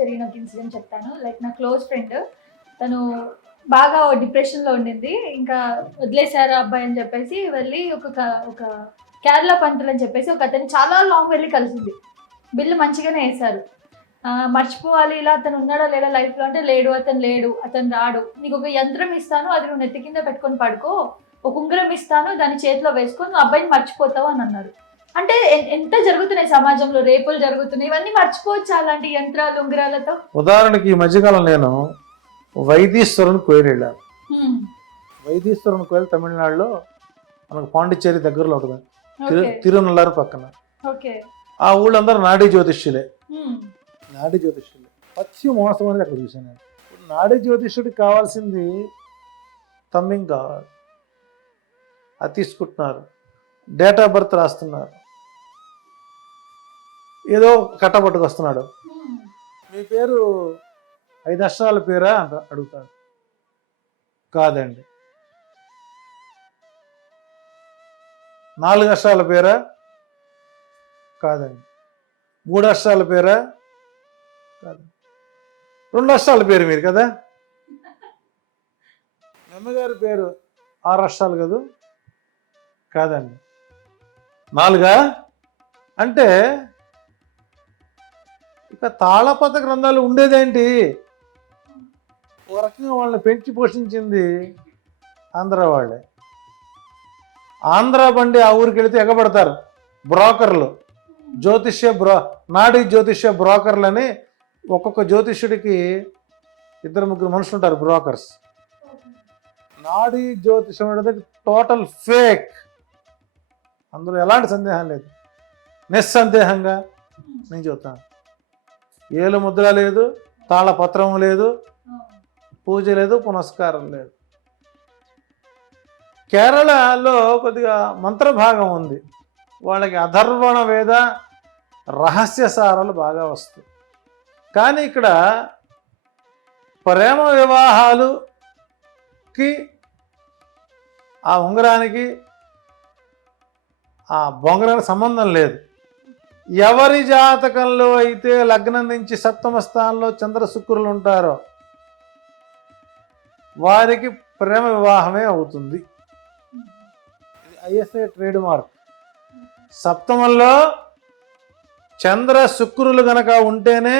జరిగిన ఒక ఇన్సిడెంట్ చెప్తాను. లైక్ నా క్లోజ్ ఫ్రెండ్ తను బాగా డిప్రెషన్లో ఉండింది. ఇంకా వదిలేశారు ఆ అబ్బాయి అని చెప్పేసి వెళ్ళి ఒక ఒక కేరళ పంతులు అని చెప్పేసి ఒక అతను చాలా లాంగ్ వెళ్ళి కలిసింది. బిల్లు మంచిగానే వేశారు. మర్చిపోవాలి ఇలా అతను ఉన్నాడా లేడా లైఫ్లో అంటే లేడు అతను లేడు అతను రాడు. నీకు ఒక యంత్రం ఇస్తాను అది నువ్వు నెత్తి కింద పెట్టుకొని పడుకో. ఒక ఉంగరం ఇస్తాను దాని చేతిలో వేసుకొని నువ్వు అబ్బాయిని మర్చిపోతావు అని అన్నారు. అంటే ఎంత జరుగుతున్నాయి సమాజంలో? రేపులు జరుగుతున్నాయి. ఇవన్నీ మర్చిపోవచ్చు అలాంటి యంత్రాలు ఉంగరాలతో? ఉదాహరణకి ఈ మధ్యకాలం నేను వైదీశ్వరుని కోయిలు వెళ్ళాను. వైదీశ్వరుని కోయిలు తమిళనాడులో మనకు పాండిచ్చేరి దగ్గరలో ఉంటుంది. తిరునల్లారు పక్కన. ఆ ఊళ్ళందరూ నాడీ జ్యోతిష్యులే. నాడీ జ్యోతిష్యులే. పచ్చి మోసం అనేది అక్కడ చూశాను నేను. నాడీ జ్యోతిష్యుడికి కావాల్సింది తమ్మింగ్ కావాలి. అది తీసుకుంటున్నారు. డేట్ ఆఫ్ బర్త్ రాస్తున్నారు. ఏదో కట్ట పట్టుకొస్తున్నాడు మీ పేరు ఐదు అక్షరాల పేరా అంట అడుగుతాడు. కాదండి. నాలుగు అక్షరాల పేరా? కాదండి. మూడు అక్షరాల పేరా? కాదు. రెండు అక్షరాల పేరు మీరు కదా? అమ్మగారి పేరు ఆరు అక్షరాలు కదా? కాదండి. నాలుగా? అంటే ఇక తాళపత గ్రంథాలు ఉండేదేంటి? ఓ రకంగా వాళ్ళని పెంచి పోషించింది ఆంధ్ర వాళ్ళే. ఆంధ్ర బండి ఆ ఊరికి వెళితే ఎగబడతారు బ్రోకర్లు. జ్యోతిష్య బ్రో నాడి జ్యోతిష్య బ్రోకర్లని ఒక్కొక్క జ్యోతిష్యుడికి ఇద్దరు ముగ్గురు మనుషులు ఉంటారు బ్రోకర్స్. నాడి జ్యోతిష్యం అనేది టోటల్ ఫేక్. అందులో ఎలాంటి సందేహం లేదు. నిస్సందేహంగా నేను చెబుతాను. ఏలు ముద్ర లేదు తాళపత్రం లేదు పూజ లేదు పునస్కారం లేదు. కేరళలో కొద్దిగా మంత్రభాగం ఉంది. వాళ్ళకి అధర్వణ వేద రహస్యసారాలు బాగా వస్తాయి. కానీ ఇక్కడ ప్రేమ వివాహాలుకి ఆ ఉంగరానికి ఆ బొంగరానికి సంబంధం లేదు. ఎవరి జాతకంలో అయితే లగ్నం నుంచి సప్తమ స్థానంలో చంద్ర శుక్రులు ఉంటారో వారికి ప్రేమ వివాహమే అవుతుంది. ISI trade mark. సప్తమంలో చంద్ర శుక్రులు గనక ఉంటేనే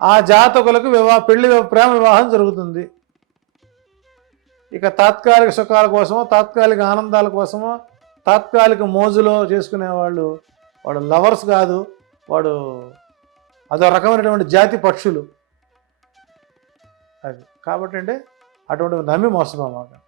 ఆ జాతకులకు వివాహ పెళ్ళి ప్రేమ వివాహం జరుగుతుంది. ఇక తాత్కాలిక సుఖాల కోసమో తాత్కాలిక ఆనందాల కోసమో తాత్కాలిక మోజులో చేసుకునేవాళ్ళు వాడు లవర్స్ కాదు వాడు అదో రకమైనటువంటి జాతి పక్షులు. అది కాబట్టి అంటే అటువంటి నమ్మి మోసపోమాక.